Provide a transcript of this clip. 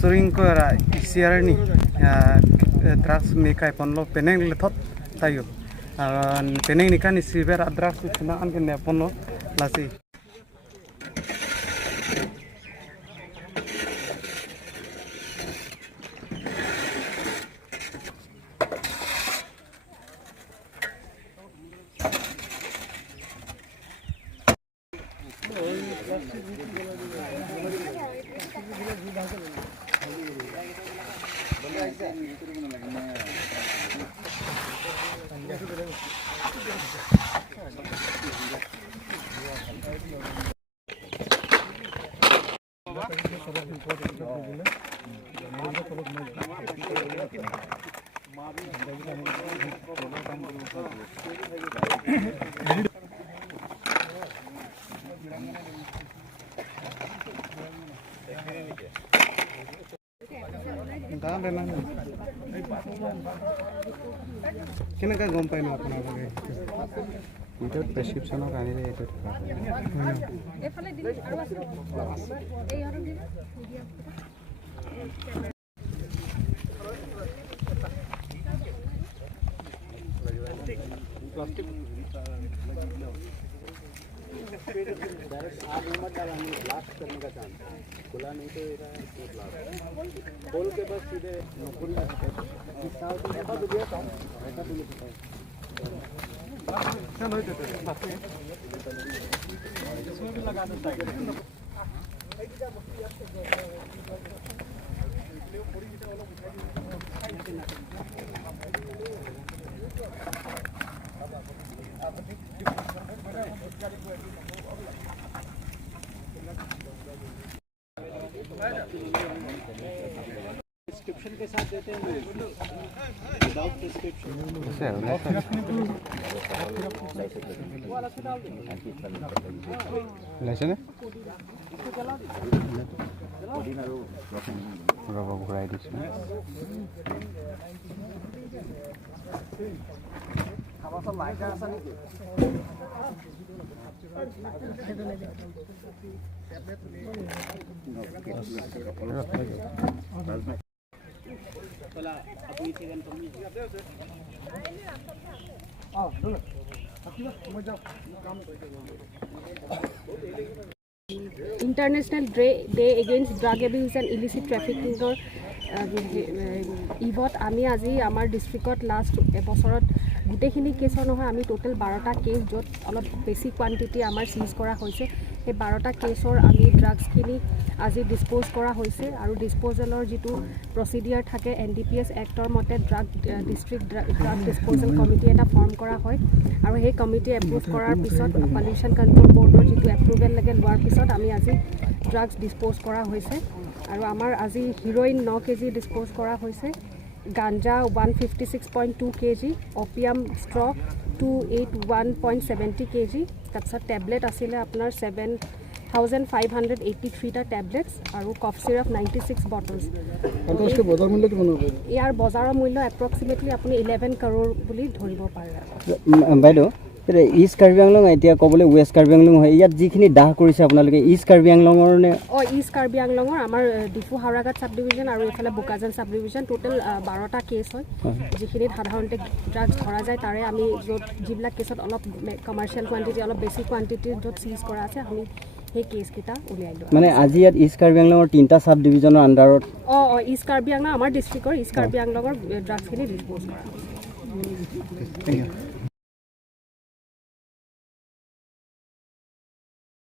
suring ko isiar ni drugs ni kai ponlo peneng lethot tayo peneng ni kan isiber drugs kena an ken ponlo lasi কেনেকৈ গম পাই ন আপোনালোকে এইটো প্ৰেছক্ৰিপশ্যনৰ কাৰণে এইটো এফালে দিলে আৰু আছে এই হৰ দিলে प्लास्टिक डायरेक्ट आग में मत डालना ब्लास्ट करने का चांस खुला नहीं तो ये खोल के बस सीधे पूरी ऐसा तो दिया था ऐसा तो नहीं पता चलो इसमें भी लगा देता है डिस्क्रिप्शन के साथ देते हैं विदाउट डिस्क्रिप्शन लाइसेंस रबर घुराई this International Day Against Drug Abuse and Illicit Trafficking ইভত আমি আজি আমাৰ ডিষ্ট্ৰিক্টত লাষ্ট এবছৰত গোটেইখিনি কেছৰ নহয় আমি টোটেল 12টা কেছ য'ত অলপ বেছি কোৱান্টিটি আমাৰ সিজ কৰা হৈছে এই 12টা কেছৰ আমি ড্ৰাগছখিনি আজি ডিছপ'জ কৰা হৈছে আৰু ডিছপ'জেলৰ যিটো প্ৰচিডিয়াৰ থাকে NDPS এক্টৰ মতে ডিষ্ট্ৰিক্ট ড্ৰাগ ডিছপ'জেল কমিটি এটা ফৰ্ম কৰা হয় আৰু সেই কমিটি এপ্ৰুভ কৰাৰ পিছত পলিউশ্যন কণ্ট্ৰল বৰ্ডৰ যিটো এপ্ৰুভেল লাগে লোৱাৰ পিছত আমি আজি ড্ৰাগছ ডিছপ'জ কৰা হৈছে আৰু আমাৰ আজি হিৰইন 9 কেজি ডিছপ'জ কৰা হৈছে গাঞ্জা 156.2 কেজি অপিয়াম ষ্ট্ৰ 281.70 কেজি তাৰপিছত টেবলেট আছিলে আপোনাৰ 7,583টা টেবলেটছ আৰু কফ চিৰাপ 96 বটলছ ইয়াৰ বজাৰৰ মূল্য এপ্ৰক্সিমেটলি আপুনি 11 crore বুলি ধৰিব পাৰে বাইদেউ ইষ্ট কাৰ্বি আংলং এতিয়া ক'বলৈ ৱেষ্ট কাৰ্বি আংলং হয় ইয়াত যিখিনি দাহ কৰিছে আপোনালোকে ইষ্ট কাৰ্বি আংলঙৰ নে ইষ্ট কাৰ্বি আংলঙৰ আমাৰ ডিফু হাওৰাঘাট চাব ডিভিজন আৰু এইফালে বোকাজান চাব ডিভিজন টোটেল 12টা কেছ হয় যিখিনিত সাধাৰণতে ড্ৰাগছ ধৰা যায় তাৰে আমি য'ত যিবিলাক কেছত অলপ কমাৰ্চিয়েল কোৱান্টিটি অলপ বেছি কোৱান্টিটিৰ য'ত চিজ কৰা আছে আমি সেই কেছকেইটা উলিয়াই দিওঁ মানে আজি ইয়াত ইষ্ট কাৰ্বি আংলঙৰ 3টা চাব ডিভিজনৰ আণ্ডাৰত ইষ্ট কাৰ্বি আংলং আমাৰ ডিষ্ট্ৰিক্টৰ ইষ্ট কাৰ্বি আংলঙৰ ড্ৰাগছখিনি ডিছপ'জ কৰা হৈছে